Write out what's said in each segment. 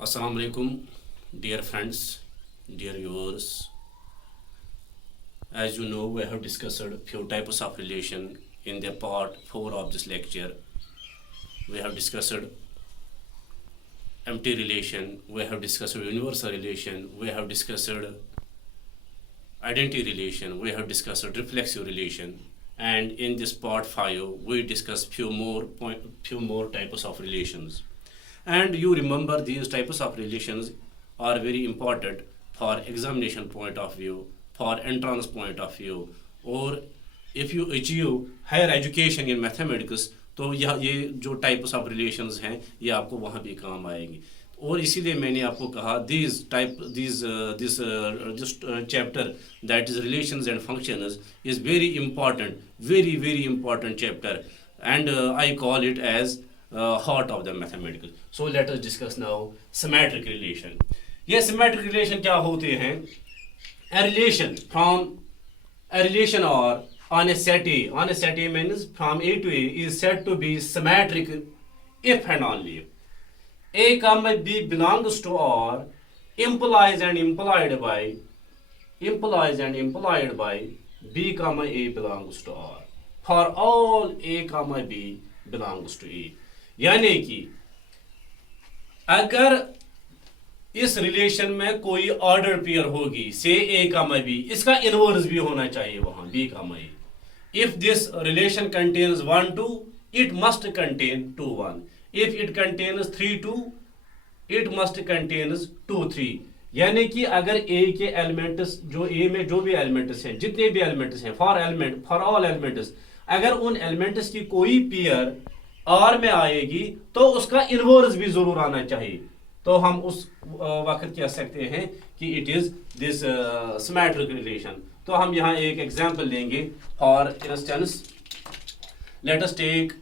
Assalamu alaikum, dear friends, dear viewers. As you know, we have discussed few types of relation in the part 4 of this lecture. We have discussed empty relation, we have discussed universal relation, we have discussed identity relation, we have discussed reflexive relation, and in this part 5 we discuss few more types of relations. And you remember these types of relations are very important for examination point of view, for entrance point of view, or if you achieve higher education in mathematics तो यह ये जो types of relations हैं ये आपको वहाँ भी काम आएंगी. और इसीलिए मैंने आपको कहा this chapter that is relations and functions is very important, very important chapter, and I call it as heart of the mathematical. So let us discuss now symmetric relation. ये symmetric relation क्या होते हैं? A relation or on a set A means from A to A is said to be symmetric if and only if A comma B belongs to R implies and implied by B comma A belongs to R for all A comma B belongs to A. यानी कि अगर इस relation में कोई order pair होगी से ए कामा B, इसका inverse भी होना चाहिए वहां B comma A. If this relation contains 1 2 it must contain 2 1. If it contains 3 2 it must contains 2 3. यानी कि अगर ए के एलिमेंट्स जो ए में जो भी एलिमेंट्स हैं, जितने भी एलिमेंट्स हैं, फॉर ऑल एलिमेंट्स, अगर उन एलिमेंट्स की कोई पेयर आर में आएगी तो उसका इनवर्स भी जरूर आना चाहिए. तो हम उस वक्त कह सकते हैं कि it is this symmetric relation. तो हम यहाँ एक एग्जांपल लेंगे. For instance let us take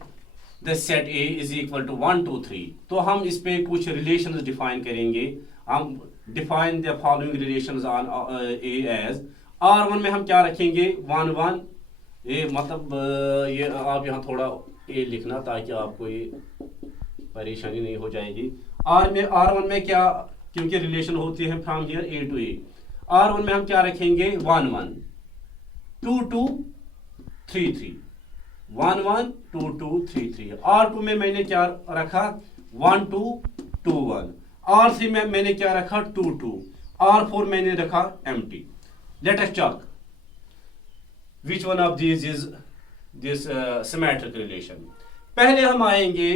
the set A is equal to 1 2 3. तो हम इस पे कुछ रिलेशंस डिफाइन करेंगे. हम define the following relations on A as R1 में हम क्या रखेंगे 1 1. ये मतलब ये आप यहाँ थोड़ा ए लिखना ताकि आपको ये परेशानी नहीं हो जाएगी. R1 में क्या, क्योंकि रिलेशन होती है from here A to A. R1 में हम क्या रखेंगे 1 1 2 2 3 3 1 1 2 2 3 3. R2 में मैंने क्या रखा 1 2 2 1. R3 में मैंने क्या रखा 2 2. R4 मैंने रखा empty. Let us check which one of these is this symmetric relation. पहले हम आएंगे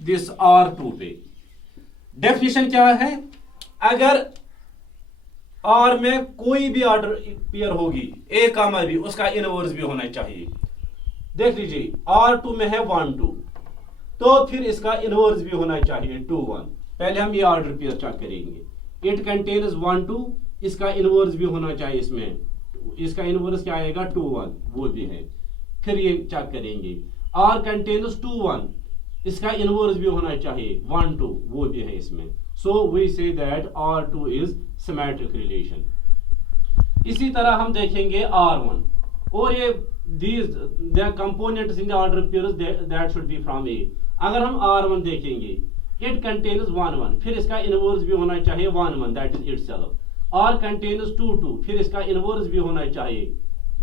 this R2 पे. डेफिनेशन क्या है? अगर R में कोई भी ऑर्डर पेयर होगी A कामा B, उसका इनवर्स भी होना चाहिए. देख लीजिए R2 में है 1 2, तो फिर इसका इनवर्स भी होना चाहिए 2 1. पहले हम ये ऑर्डर पेयर चेक करेंगे. इट कंटेन्स 1 2, इसका इनवर्स भी होना चाहिए. इसमें इसका इनवर्स क्या आएगा 2 1, वो भी है. फिर ये चेक करेंगे R कंटेन्स 2 1, इसका इनवर्स भी होना चाहिए 1 2, वो भी है इसमें. So we say that R2 is symmetric relation. इसी तरह हम देखेंगे R1 और ये these the components in the order pairs that should be from A. अगर हम R1 देखेंगे it contains 1 1, फिर इसका इनवर्स भी होना चाहिए 1 1, that is itself. R contains 2 2, फिर इसका इनवर्स भी होना चाहिए,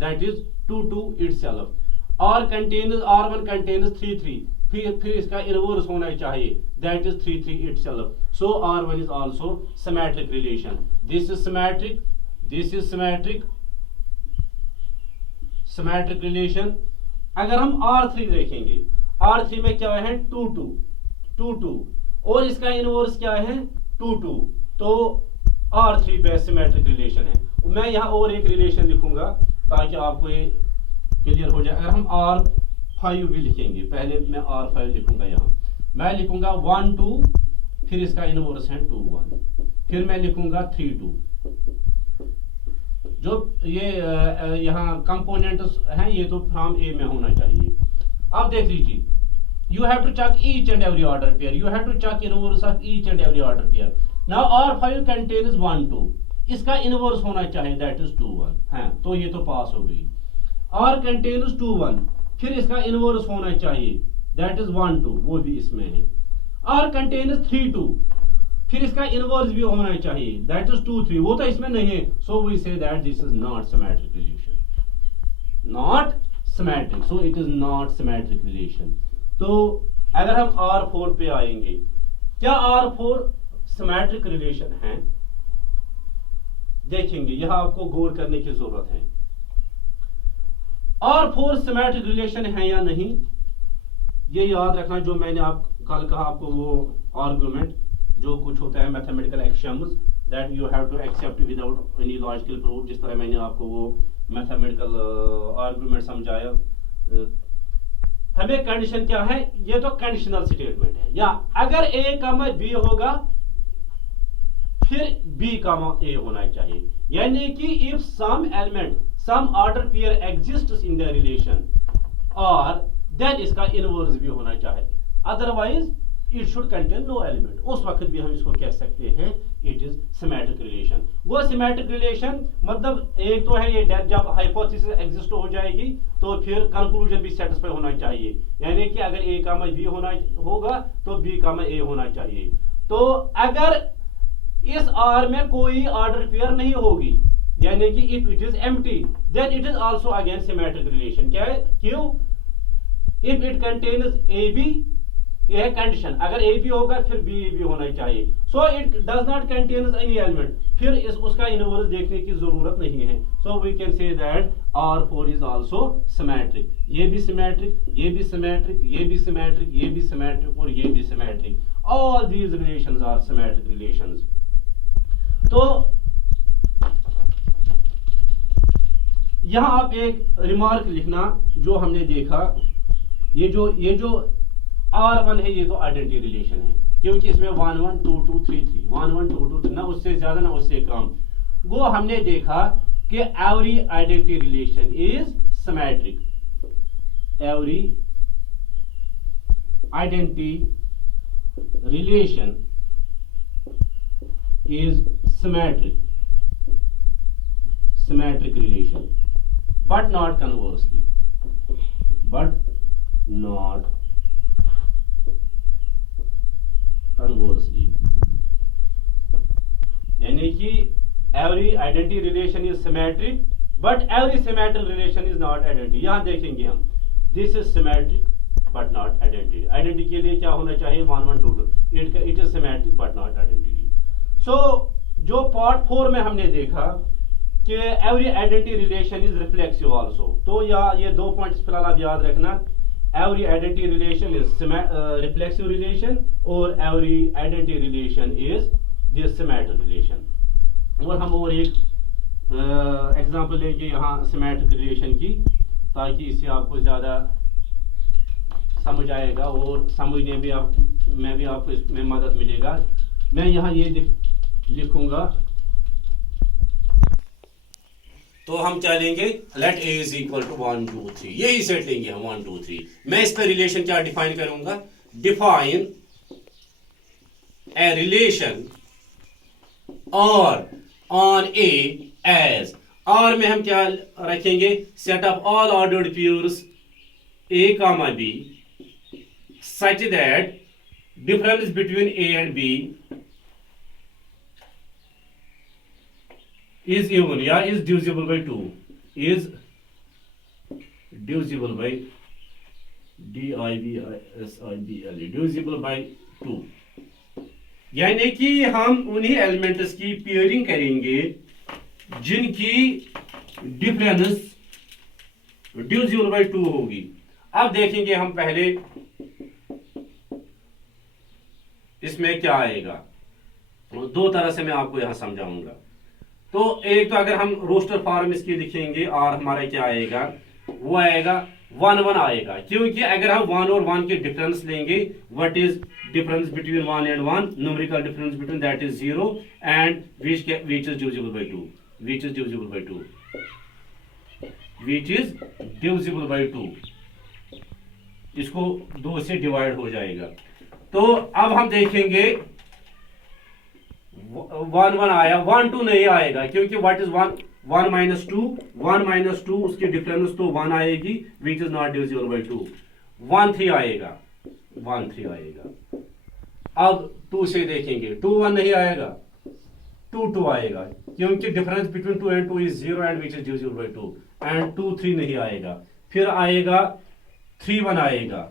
that is 2 2 itself. R1 contains 3 3, फिर इसका इनवर्स होना चाहिए, that is 3 3 itself. So R1 is also symmetric relation. This is symmetric relation. अगर हम R3 देखेंगे, R3 में क्या है 2 2 और इसका इनवर्स क्या है 2 2, तो R3 बेस सिमेट्रिक रिलेशन है. मैं यहाँ और एक रिलेशन लिखूंगा ताकि आपको ये क्लियर हो जाए. अगर हम R5 भी लिखेंगे, पहले मैं R5 लिखूंगा. यहाँ मैं लिखूंगा 1 2, फिर इसका इनवर्स है 2 1, फिर मैं लिखूंगा 3 2. जो ये यहाँ कंपोनेंट्स हैं ये तो फ्रॉम ए में होना चाहिए. अब देख लीजिए, you have to check each and every order pair. You have to check inverse of each and every order pair. Now R5 contains 1 2, इसका इनवर्स होना चाहिए, that is 2 1 है. तो ये तो पास हो गई. R contains 2 1, फिर इसका इनवर्स होना चाहिए, that is 1 2, वो भी इसमें है. R contains 3 2, फिर इसका इनवर्स भी होना चाहिए, दैट इज 2 3, वो तो इसमें नहीं है, so we say that this is not symmetric relation, not symmetric, so it is not symmetric relation. तो अगर हम R4 पे आएंगे, क्या R4 सिमेट्रिक रिलेशन है? देखेंगे, यह आपको गौर करने की जरूरत है। R4 सिमेट्रिक रिलेशन है या नहीं, ये याद रखना, जो मैंने आप कल कहा आपको वो आर्गुमेंट जो कुछ होता है mathematical axioms that you have to accept without any logical proof, जिस तरह मैंने आपको वो मैथमेटिकल आर्गुमेंट समझाया। हमें कंडीशन क्या है, ये तो कंडीशनल स्टेटमेंट है, या अगर A कमा B होगा फिर B कमा A होना चाहिए, यानी कि if some element some order pair exists in the relation और देन इसका इनवर्स भी होना चाहिए, otherwise it should contain no element, उस वक्त भी हम इसको कह सकते हैं इट इज सिमेट्रिक रिलेशन। वो सिमेट्रिक रिलेशन मतलब एक तो है ये जब हाइपोथेसिस एग्जिस्ट हो जाएगी तो फिर कंक्लूजन भी सेटिस्फाई होना चाहिए, यानी कि अगर A कामा B होना होगा तो B कामा A होना चाहिए। तो अगर इस R में कोई ऑर्डर पेयर नहीं होगी, यानी कि if it is empty then it is also again symmetric relation. क्या है, क्यों? इफ इट कंटेन्स AB, यह है कंडीशन, अगर A B होगा फिर B भी होना चाहिए, so it does not contains any element, फिर उसका इनवर्स देखने की जरूरत नहीं है, so we can say that R4 is also symmetric. ये भी सिमेट्रिक, ये भी सिमेट्रिक, ये भी सिमेट्रिक, ये भी सिमेट्रिक और ये भी symmetric, all these relations are symmetric relations. तो यहां आप एक रिमार्क लिखना, जो हमने देखा ये जो R1 है, ये तो आइडेंटिटी रिलेशन है, क्योंकि इसमें 1 1 2 2 3 3 1 1 2 2 3, ना उससे ज्यादा ना उससे कम। वो हमने देखा कि every identity relation is symmetric, every identity relation is symmetric relation, but not conversely, यानी कि every identity relation is symmetric but every symmetric relation is not identity। यहां देखेंगे हम, this is symmetric but not identity, identity के लिए क्या होना चाहिए 1 1 2 2, it is symmetric but not identity। so जो पार्ट 4 में हमने देखा कि every identity relation is reflexive also, तो ये दो पॉइंट्स फिलहाल आप याद रखना, every identity relation is reflexive relation और every identity relation is this symmetric relation. और हम और एक एग्जांपल लेंगे यहाँ सिमेट्रिक रिलेशन की, ताकि इससे आपको ज़्यादा समझ आएगा और समझने भी मैं भी आपको इसमें मदद मिलेगा। मैं यहाँ ये लिखूंगा, तो हम क्या लेंगे, let A is equal to 1 2 3, यही सेट लेंगे हम 1 2 3। मैं इस पर रिलेशन क्या डिफाइन करूंगा, डिफाइन ए रिलेशन और ऑन A एज, R में हम क्या रखेंगे, set of all ordered pairs A comma B such that difference between A and B is even, या is divisible by 2, is divisible by divisible, divisible by 2, यानी कि हम उन्हीं एलिमेंट्स की पेयरिंग करेंगे जिनकी डिफरेंस divisible by 2 होगी। अब देखेंगे हम पहले इसमें क्या आएगा, दो तरह से मैं आपको यहां समझाऊंगा। तो एक तो अगर हम रोस्टर फॉर्म इसकी लिखेंगे और हमारा क्या आएगा, वो आएगा 1 1 आएगा, क्योंकि अगर हम 1 और 1 के डिफरेंस लेंगे, what is difference between 1 and 1, numerical difference between that is 0 and which is divisible by 2, which is divisible by 2, which is divisible by 2, इसको 2 से डिवाइड हो जाएगा। तो अब हम देखेंगे 1 1 आया, 1 2 नहीं आएगा, क्योंकि व्हाट इज 1 माइनस 2 उसकी डिफरेंस तो 1 आएगी, which is not divisible by 2। 1 3 आएगा, 1 3 आएगा, अब 2 से देखेंगे, 2 1 नहीं आएगा, 2 2 आएगा, क्योंकि difference between 2 and 2 is 0 and which is divisible by 2, and 2 3 नहीं आएगा, फिर आएगा 3 1 आएगा,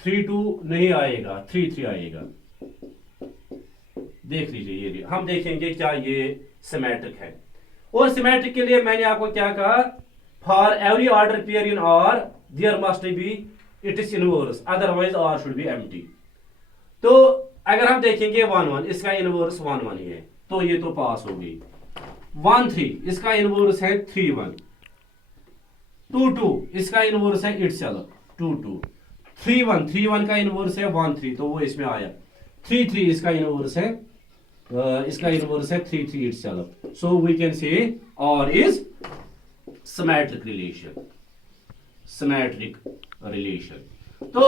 3 2 नहीं आएगा, 3 3 आएगा। देख लीजिए, ये हम देखेंगे क्या ये सिमेट्रिक है। और सिमेट्रिक के लिए मैंने आपको क्या कहा, for every order pair in R there must be it is inverse, otherwise R should be empty. तो अगर हम देखेंगे 1 1, इसका इनवर्स 1 1 ही है, तो ये तो पास हो गई। 1 3, इसका इनवर्स है 3 1। 2 2, इसका इनवर्स है इटसेल्फ 2 2। 3 1 का इनवर्स है 1 3, तो वो इसमें आया। 3 3, इसका इनवर्स है 3 3 itself. So we can say R is symmetric relation. Symmetric relation. तो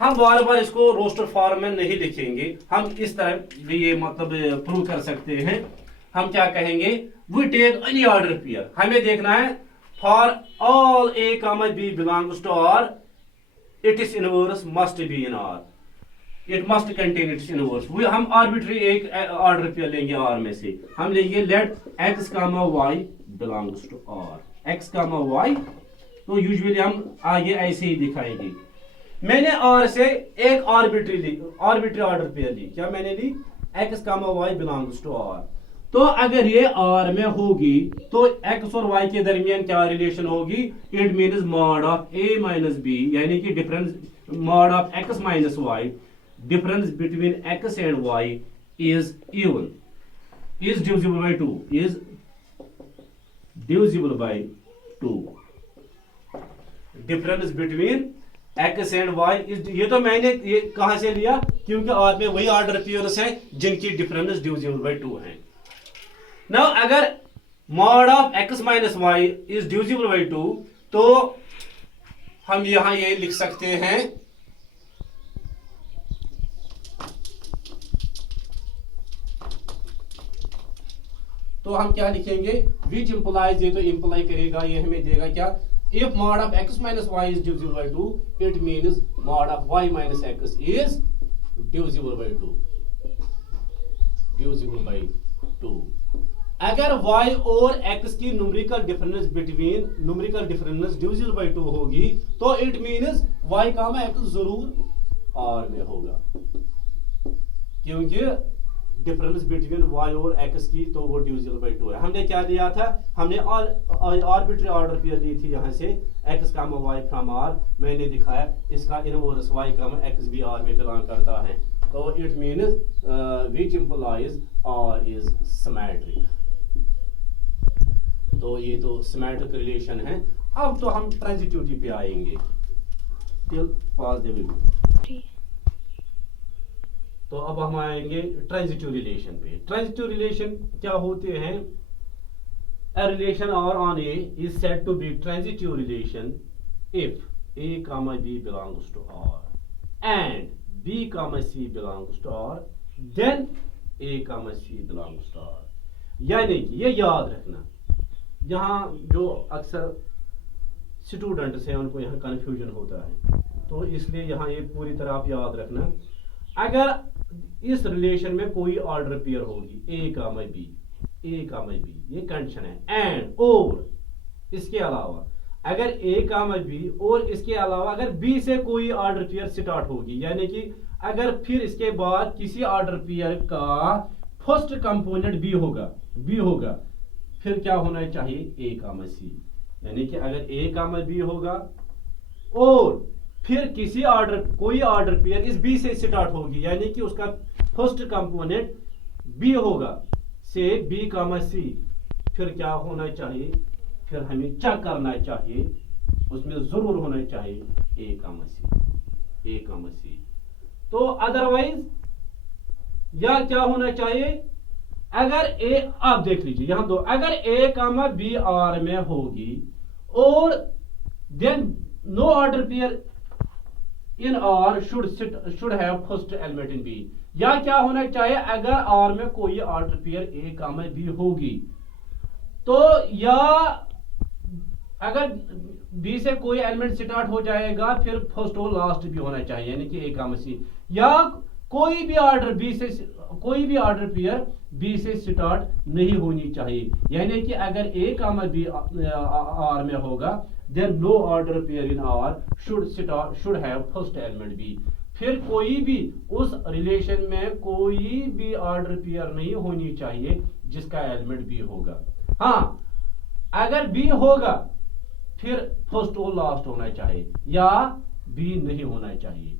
हम बार बार इसको रोस्टर फॉर्म में नहीं लिखेंगे, हम इस तरह भी ये मतलब प्रूव कर सकते हैं। हम क्या कहेंगे, we take any order pair, हमें देखना है for all A, B belongs to R, its inverse must be in R. It must contain its inverse. हम आर्बिट्री एक ऑर्डर पेयर लेंगे R में से, हम लेंगे let x, y belongs to R, x, y। तो यूजुअली हम आगे ऐसे ही दिखाएंगे। मैंने R से एक आर्बिट्री ऑर्डर पेयर ली, क्या मैंने ली, x, y belongs to R। तो अगर ये R में होगी तो x और y के दरमियान क्या रिलेशन होगी, it means mod of a minus b, यानी कि difference mod of x minus y, difference between x and y is even, is divisible by 2, is divisible by 2। difference between x and y is, ये तो मैंने ये कहां से लिया, क्योंकि आज में वही ऑर्डर पेयर्स हैं जिनकी डिफरेंस डिविजिबल बाय 2 है। नाउ अगर mod of x minus y is divisible by 2, तो हम यहां ये लिख सकते हैं, तो हम क्या लिखेंगे, विच इंप्लाइज, ये तो इंप्लाई करेगा, ये हमें देगा क्या, if mod of x minus y is divisible by 2, it means mod of y minus x is divisible by 2, divisible by 2। अगर y और x की न्यूमेरिकल डिफरेंस डिविजिबल बाय 2 होगी, तो इट मीन्स y का x जरूर r में होगा, क्योंकि डिफरेंस बिटवीन y और x की तो वो डिविजिबल बाय 2 है। हमने क्या लिया था, हमने आर्बिट्री ऑर्डर पेयर ली थी यहाँ से x, y फ्रॉम r। मैंने दिखाया इसका इनवर्स y, x भी r में बिलोंग करता है, तो it means which implies r is symmetric. तो ये तो सिमेट्रिक रिलेशन है। अब तो हम ट्रांजिटिविटी पे आएंगे, टिल पास दे विल। तो अब हम आएंगे ट्रांजिटिव रिलेशन पे। ट्रांजिटिव रिलेशन क्या होते हैं, a relation R on A is said to be transitive relation if A, B belongs to R and B, C belongs to R, then A, C belongs to R। यानी कि ये याद रखना, यहाँ जो अक्सर स्टूडेंट्स हैं उनको यहाँ कंफ्यूजन होता है, तो इसलिए यहाँ ये पूरी तरह आप याद रखना। अगर इस रिलेशन में कोई ऑर्डर पेयर होगी A, B, ये कंडीशन है, एंड और इसके अलावा अगर A, B और इसके अलावा अगर B से कोई ऑर्डर पेयर स्टार्ट होगी, यानी कि अगर फिर इसके बाद किसी ऑर्डर पेयर का फर्स्ट कंपोनेंट B होगा, फिर क्या होना चाहिए A, C, यानी कि अगर A, B होगा और फिर कोई ऑर्डर पेयर इस B से स्टार्ट होगी, यानी कि उसका फर्स्ट कंपोनेंट B होगा, से B, C, फिर क्या होना चाहिए, फिर हमें चेक करना चाहिए, उसमें जरूर होना चाहिए A, C। तो अदरवाइज या क्या होना चाहिए, अगर A, आप देख लीजिए यहां दो, अगर A, B R में होगी और then no order pair in R should have first element in B, या क्या होना चाहिए, अगर R में कोई ऑर्डर पेयर A, B होगी, तो या अगर बी से कोई एलिमेंट स्टार्ट हो जाएगा फिर फर्स्ट और लास्ट भी होना चाहिए, यानी कि ए कॉमा सी, या कोई भी ऑर्डर बी से, कोई भी ऑर्डर पेयर बी से स्टार्ट नहीं होनी चाहिए, यानी कि अगर ए कॉमा बी आर में होगा then no order pair in R should have first element B. फिर कोई भी उस रिलेशन में कोई भी ऑर्डर पेयर नहीं होनी चाहिए जिसका एलिमेंट बी होगा। हाँ, अगर बी होगा फिर फर्स्ट और लास्ट होना चाहिए, या बी नहीं होना चाहिए।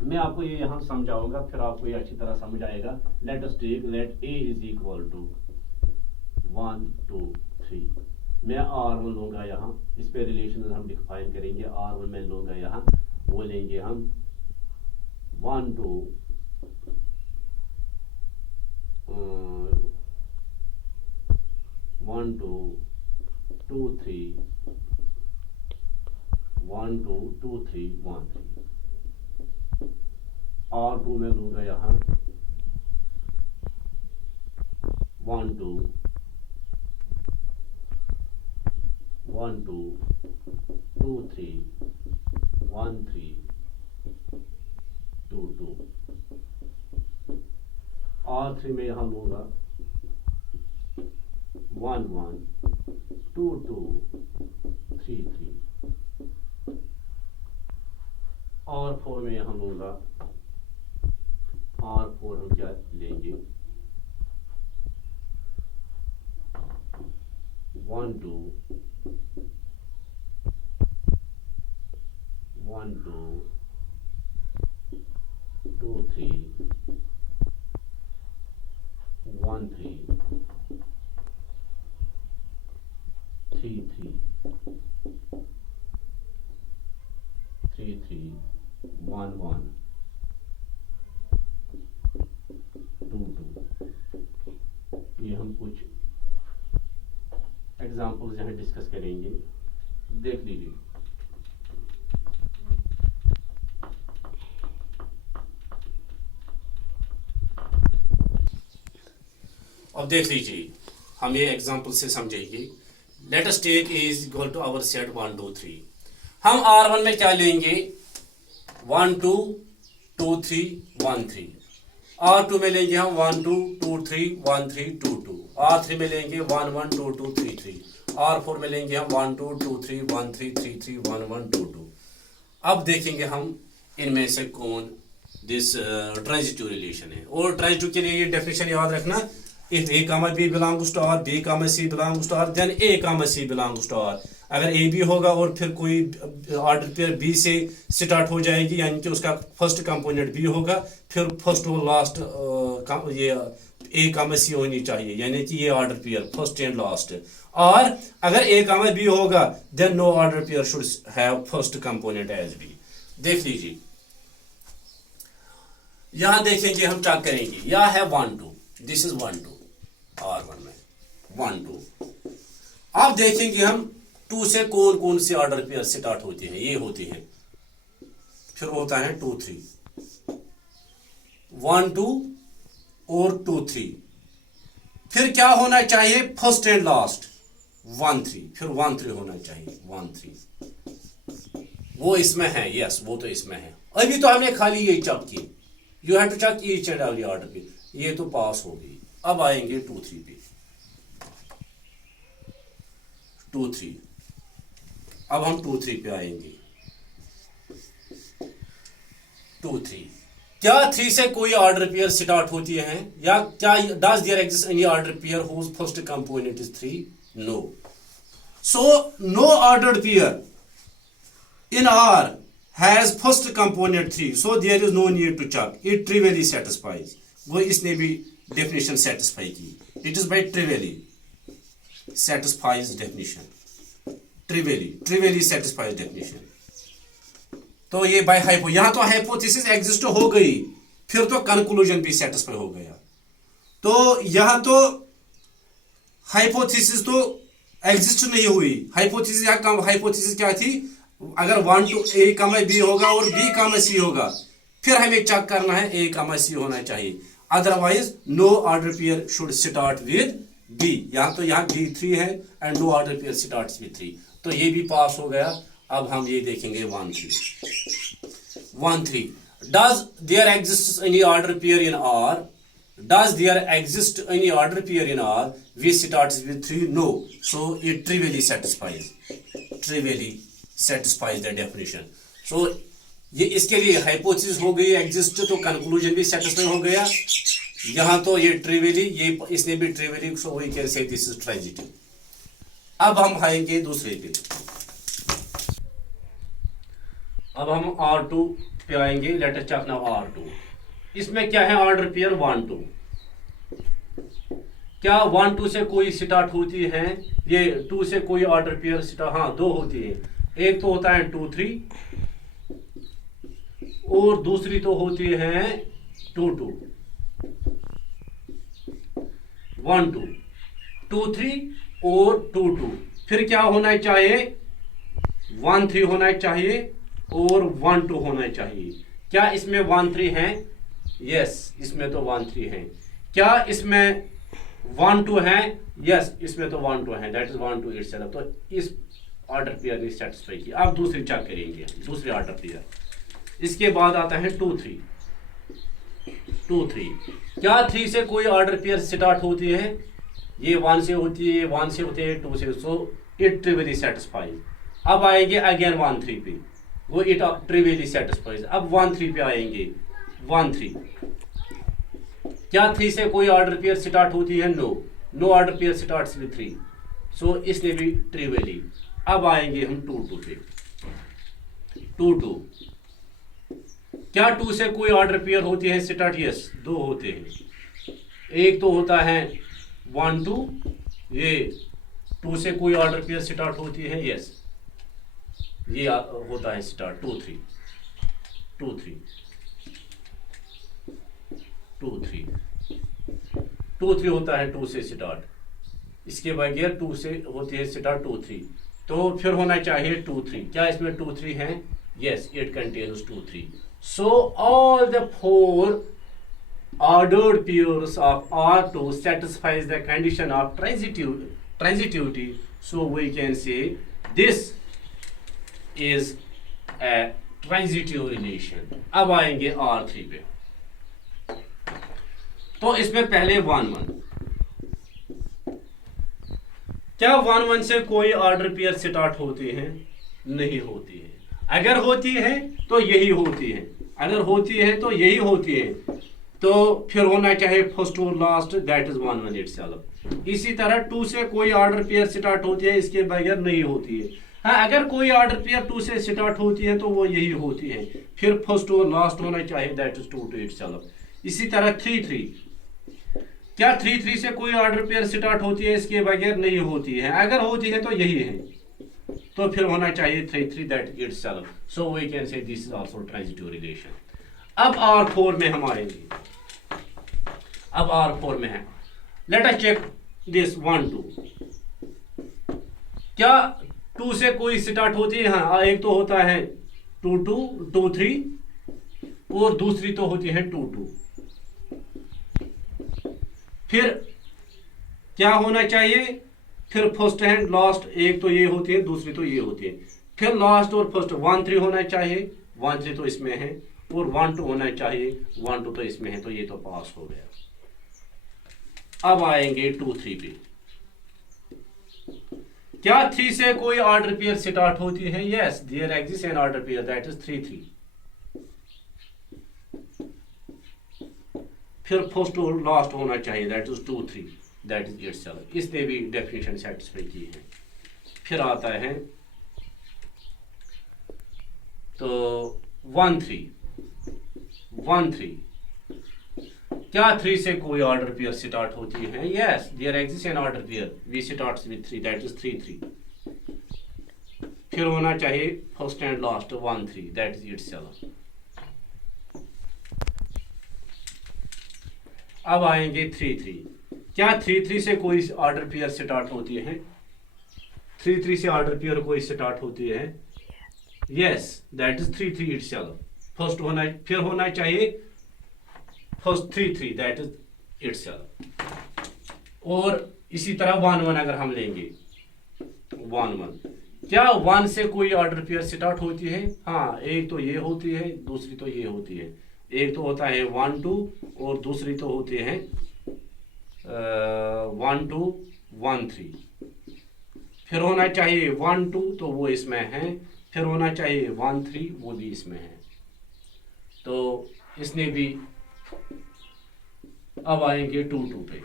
मैं आपको ये यहां समझाऊंगा, फिर आपको ये अच्छी तरह समझ आएगा। Let us take let A is equal to 1 2 3। मैं R1 लूंगा यहाँ, इस पे रिलेशन हम डिफाइन करेंगे। R1 में लूंगा यहाँ, वो लेंगे हम 1 2 1 2 2 3 1 2 2 3 1 3। R2 में लूंगा यहाँ 1 2 1 2 2 3 1 3 2 2। R3 में यहाँ लूंगा 1 1 2 2 3 3। R4 में यहाँ लूंगा, R4 हम क्या लेंगे 1 2 1 2 2 3 1 3 3 3 3 3 1 1 2 2। ये हम कुछ एग्जाम्पल्स यहाँ डिस्कस करेंगे, देख लीजिए। अब देख लीजिए, हम ये एग्जाम्पल से समझेंगे। Let us take is equal to our set 1 2 3। हम R1 में क्या लेंगे 1 2 2 3 1 3। R2 में लेंगे हम 1 2 2 3 1 3 2 2। R3 में लेंगे 1 1 2 2 3 3। R4 में लेंगे हम 1 2 2 3 1 3 3 3 1 1 2 2। अब देखेंगे हम इनमें से कौन दिस ट्रांजिटिव रिलेशन है। और ट्रांजिटिव के लिए ये डेफिनेशन याद रखना, if A comma B belongs to R, B comma C belongs to R, then A comma C belongs to R। अगर A B होगा और फिर कोई ऑर्डर पेयर B से स्टार्ट हो जाएगी, यानी कि उसका फर्स्ट कंपोनेंट B होगा, फिर फर्स्ट और लास्ट ये A comma C होनी चाहिए, यानी कि ये order pair first and last. और अगर A comma B होगा then no order pair should have first component as B। देख लीजिए, यहां देखेंगे, हम चेक करेंगे, यह है 1 2, दिस इज 1 2 R1 में 1 2। अब देखेंगे हम 2 से कौन कौन से ऑर्डर पेयर स्टार्ट होते हैं, ये होते हैं, फिर होता है 2 3 1 2 और 2 3। फिर क्या होना चाहिए फर्स्ट एंड लास्ट 1 3, फिर 1 3 होना चाहिए 1 3। वो इसमें है, यस वो तो इसमें है। अभी तो हमने खाली ये चेक की, you have to check each and every order pair, ये तो पास हो गई। अब आएंगे 2 3 पे, 2 3। अब हम 2 3 पे आएंगे 2 3। क्या 3 से कोई ऑर्डर पेयर स्टार्ट होती है, या क्या does there exist any order pair whose first component is 3? No. So no order pair in R has first component 3, so there is no need to check, it trivially satisfies। वो इसने भी definition satisfy की, it is by trivially satisfies definition, trivially satisfies definition। तो ये bye hypo, यहां तो hypothesis exist हो गई, फिर तो कंक्लूजन भी सेटिस्फाई हो गया। तो यहां तो हाइपोथेसिस तो एग्जिस्ट नहीं हुई। हाइपोथेसिस क्या थी, अगर 1 2 A कमा B होगा और B कमा C होगा, फिर हमें चेक करना है A कमा C होना चाहिए, otherwise no order pair should start with B। यहां तो यहाँ B 3 है and no order pair starts with 3। तो ये भी पास हो गया। अब हम ये देखेंगे 1-3 1-3 does there exist any order pair in R does there exist any order pair in R which starts with 3 no so it trivially satisfies the definition so ये इसके लिए हाइपोथेसिस हो गई एग्जिस्ट तो कंक्लूजन भी सेटिस्फाई हो गया यहां तो ये ट्रिवियली ये इसने भी trivially so we can say this is transitive. अब हम आएंगे दूसरे पे अब हम R2 पे आएंगे late us check now R2 इसमें क्या है ऑर्डर पेयर 1-2 क्या 1-2 से कोई स्टार्ट होती है ये 2 से कोई ऑर्डर पेयर स्टार्ट हाँ 2 होती है एक तो होता है 2-3 और दूसरी तो होती है 2-2 1-2 2-3 और 2-2 फिर क्या होना चाहिए 1-3 होना चाहिए और 1-2 होना चाहिए। क्या इसमें 1-3 है यस इसमें तो 1-3 है। क्या इसमें 1-2 है यस इसमें तो 1-2 है दैट इज 1-2 इटसेल्फ। तो इस ऑर्डर पेयर ने सेटिस्फाई किया। अब दूसरी चेक करेंगे दूसरे ऑर्डर पेयर इसके बाद आता है 2-3 क्या 3 से कोई ऑर्डर पेयर स्टार्ट होती है ये 1 से होती है 1 से होती है 2 से सो इट ट्रिवियली सेटिस्फाइज। अब आएंगे अगेन 1-3 पे वो इट ट्रिवियली सेटिस्फाइज। अब 1-3 पे आएंगे 1-3 क्या 3 से कोई ऑर्डर पेयर स्टार्ट होती है no order pair starts with 3 so इसने भी ट्रिवियली। अब आएंगे हम 2-2 पे 2-2 क्या 2 से कोई ऑर्डर पेयर होती है स्टार्ट यस 2 होते हैं एक तो होता है 1-2 ये 2 से कोई ऑर्डर पेयर स्टार्ट होती है यस ये होता है स्टार्ट 2-3 होता है 2 से स्टार्ट इसके बगैर 2 से होती है स्टार्ट 2-3 तो फिर होना चाहिए 2-3 क्या इसमें 2-3 है yes it contains 2-3 so all the 4 ordered pairs of R2 satisfies the condition of transitivity so we can say this is a transitive relation। अब आएंगे R3 पे तो इसमें पहले 1-1 क्या 1-1 से कोई ऑर्डर पेयर स्टार्ट होती है नहीं होती है अगर होती है तो यही होती है अगर होती है तो यही होती है तो फिर होना चाहिए फर्स्ट और लास्ट दैट इज 1-1 इटसेल्फ। इसी तरह 2 से कोई ऑर्डर पेयर स्टार्ट होती है इसके बगैर नहीं होती है हाँ अगर कोई ऑर्डर पेयर 2 से स्टार्ट होती है तो वो यही होती है फिर फर्स्ट और लास्ट होना चाहिए दैट इज 2-2 इटसेल्फ। इसी तरह 3-3 क्या 3-3 से कोई ऑर्डर पेयर स्टार्ट होती है इसके बगैर नहीं होती है अगर होती है तो यही है तो फिर होना चाहिए 3-3 that itself so we can say this is also transitive relation. अब R4 में हम आएंगे अब R4 में है लेट अस चेक दिस 1-2 क्या 2 से कोई स्टार्ट होती है हाँ एक तो होता है 2-2 2-3 और दूसरी तो होती है 2-2 फिर क्या होना चाहिए फिर फर्स्ट एंड लास्ट एक तो ये होती है दूसरी तो ये होती है फिर लास्ट और फर्स्ट 1-3 होना चाहिए 1-3 तो इसमें है और 1-2 होना चाहिए 1-2 तो इसमें है तो ये तो पास हो गया। अब आएंगे 2-3 पे क्या 3 से कोई ऑर्डर पेयर स्टार्ट होती है yes there exist an order pair that is 3-3 फिर फर्स्ट और लास्ट होना चाहिए that is 2-3 that is itself. इसने भी डेफिनेशन सेटिस्फाई की है। फिर आता है तो 1-3 क्या 3 से कोई ऑर्डर पेयर स्टार्ट होती है yes there exist an order pair we starts with 3 that is 3-3 फिर होना चाहिए first and last 1-3 that is itself. अब आएंगे 3-3 क्या 3-3 से कोई ऑर्डर पेयर स्टार्ट होती है 3-3 से ऑर्डर पेयर कोई स्टार्ट होती है yes that is 3-3 itself first होना फिर होना चाहिए फर्स्ट 3-3 दैट इज इटसेल्फ। और इसी तरह 1-1 अगर हम लेंगे 1-1 क्या 1 से कोई ऑर्डर पेयर स्टार्ट होती है? हाँ, एक तो ये होती है, दूसरी तो ये होती है। एक तो होता है 1 2 और दूसरी तो होती है 1 2 1 3। फिर होना चाहिए 1 2 तो वो इसमें है, फिर होना चाहिए 1 3 वो भी इसमें है। तो इसने भी अब आएंगे 2 2 पे।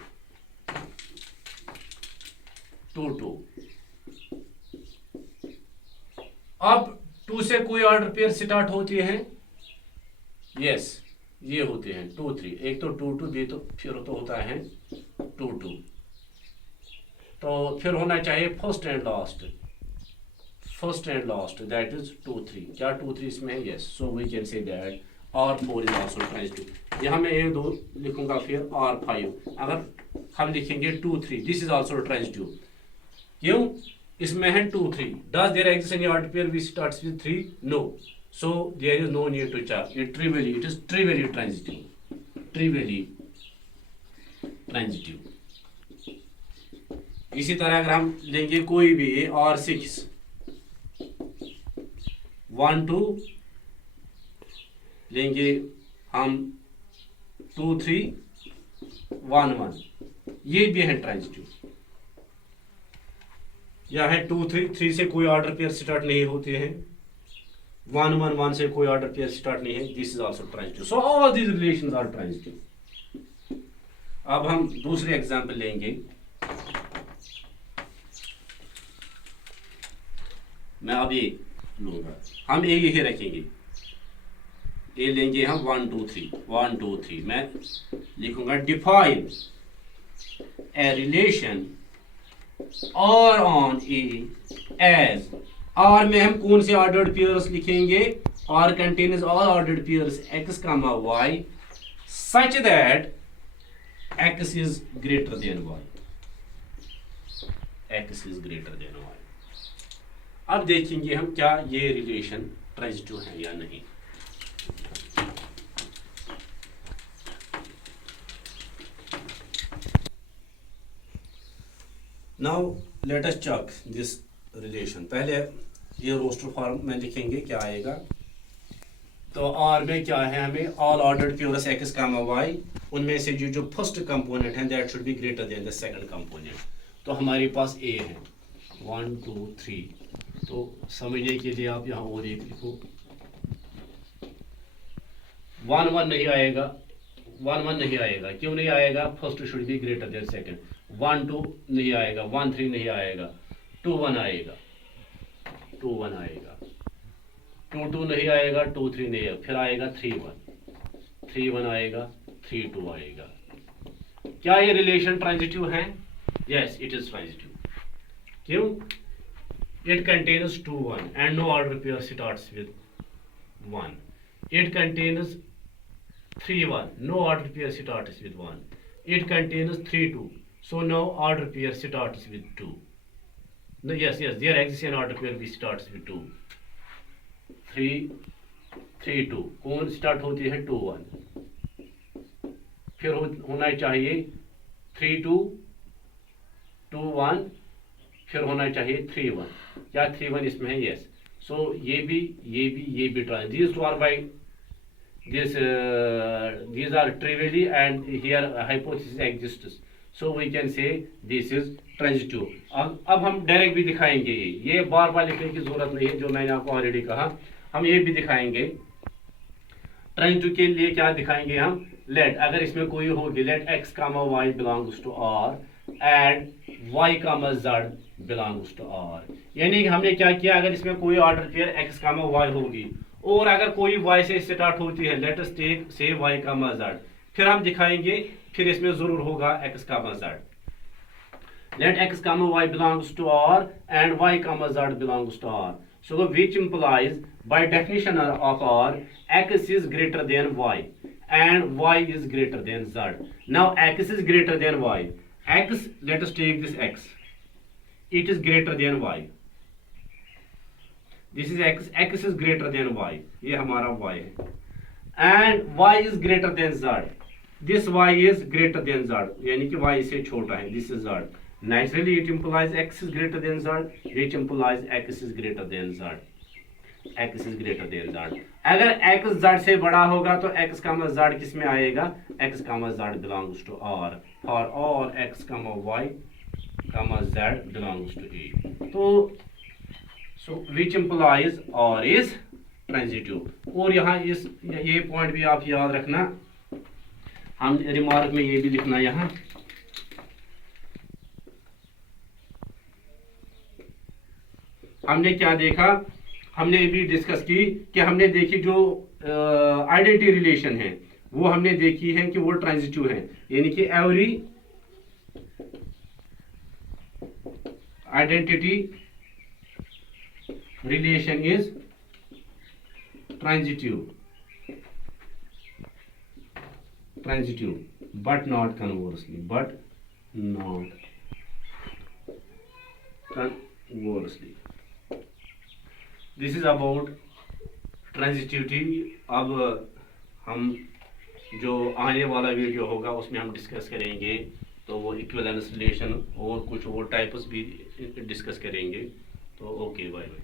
2 2 अब 2 से कोई ऑर्डर पेयर स्टार्ट होती है? यस, ये होते हैं 2 3। एक तो 2 2 भी, तो फिर तो होता है 2 2। तो फिर होना चाहिए first and last. First and last that is 2 3। क्या 2 3 इसमें है? Yes. So we can say that R4 is also transitive. यहाँ मैं 1 2 लिखूंगा, फिर R5। अगर हम लिखेंगे 2 3, दिस इज ऑल्सो ट्रांजिटिव। क्यों? इसमें है 2 3। Does there exist any order pair which starts with 3? No. So there is no need to check it. It is trivially transitive. Trivially transitive. इसी तरह अगर हम लेंगे कोई भी R6 1 2 लेंगे हम 2 3 1 1, ये भी है ट्रांजिटिव। यह है 2 3। 3 से कोई ऑर्डर पेयर स्टार्ट नहीं होते हैं। 1 1 1 से कोई ऑर्डर पेयर स्टार्ट नहीं है। This is also transitive. So all these relations are transitive. अब हम दूसरे एग्जांपल लेंगे। मैं अब ये लूंगा, हम ये यही रखेंगे। ये लेंगे हम 1 2 3 1 2 3। मैं लिखूंगा डिफाइन ए रिलेशन और ऑन ए एज। और में हम कौन से ऑर्डर्ड पेयर्स लिखेंगे? और contains all ordered pairs x, y such that x is greater than y। x is greater than y। अब देखेंगे हम क्या ये रिलेशन ट्रांजिटिव है या नहीं। Now let us check this relation. पहले ये रोस्टर फॉर्म में लिखेंगे क्या आएगा। तो आर में क्या है? हमें all ordered pairs x, y, उनमें से जो फर्स्ट कंपोनेंट है that should be greater than the second component. तो हमारे पास a है 1 2 3। तो समझने के लिए आप यहाँ और एक लिखो। 1 1 नहीं आएगा। 1 1 नहीं आएगा। क्यों नहीं आएगा? First should be greater than second. 1 2 नहीं आएगा। 1 3 नहीं आएगा। 2 1 आएगा। 2 1 आएगा। 2 2 नहीं आएगा। 2 3 नहीं आएगा। फिर आएगा 3 1। 3 1 आएगा। 3 2 आएगा। क्या ये रिलेशन ट्रांजिटिव है? Yes, it is transitive. क्यों? It contains 2 1 and no order pair starts with 1. It contains 3 1, no order pair starts with 1. It contains 3 2, so no order pair starts with 2. No, yes, there exists an order pair which starts with 2. 3 3 2 कौन start होती है? 2 1। फिर होना चाहिए 3 2 2 1, फिर होना चाहिए 3 1। क्या 3 1 इसमें है? यस। सो ये भी transitive. these two are by this these are trivially and here hypothesis exists, so we can say this is transitive। अब हम डायरेक्ट भी दिखाएंगे। ये बार बार लिखने की जरूरत नहीं है, जो मैंने आपको ऑलरेडी कहा। हम ये भी दिखाएंगे। ट्रांजिटिव के लिए क्या दिखाएंगे हम? लेट, अगर इसमें कोई होगी, late x, y belongs to R and y, z belongs to R। यानी कि हमने क्या किया? अगर इसमें कोई ऑर्डर पेयर x, y होगी और अगर कोई y से स्टार्ट होती है, लेट अस टेक से y, z, फिर हम दिखाएंगे फिर इसमें जरूर होगा x, z। Let x, y belongs to R and y, z belongs to R. So which implies by definition of R, x is greater than y and y is greater than z. Now x is greater than y. X, let us take this x. It is greater than y. This is x. X is greater than y. ये हमारा y है. And y is greater than z. This y is greater than z. यानी कि y से छोटा है. This is z. Naturally, it implies x is greater than z, which implies x is greater than z. x is greater than z. अगर x z से बड़ा होगा तो x comma z किस में आएगा? x comma z belongs to R. For all x comma y comma z belongs to A. तो so which implies R is transitive. और यहाँ इस ये पॉइंट भी आप याद रखना, हम रिमार्क में ये भी लिखना यहाँ, हमने क्या देखा, हमने भी डिस्कस की कि हमने देखी जो आइडेंटिटी रिलेशन है वो हमने देखी है कि वो ट्रांजिटिव है, यानी कि every identity relation is transitive but not conversely. This is about transitivity. अब हम जो आने वाला वीडियो होगा उसमें हम डिस्कस करेंगे, तो वो इक्विवेलेंस रिलेशन और कुछ और टाइप्स भी डिस्कस करेंगे. तो ओके, बाय बाय.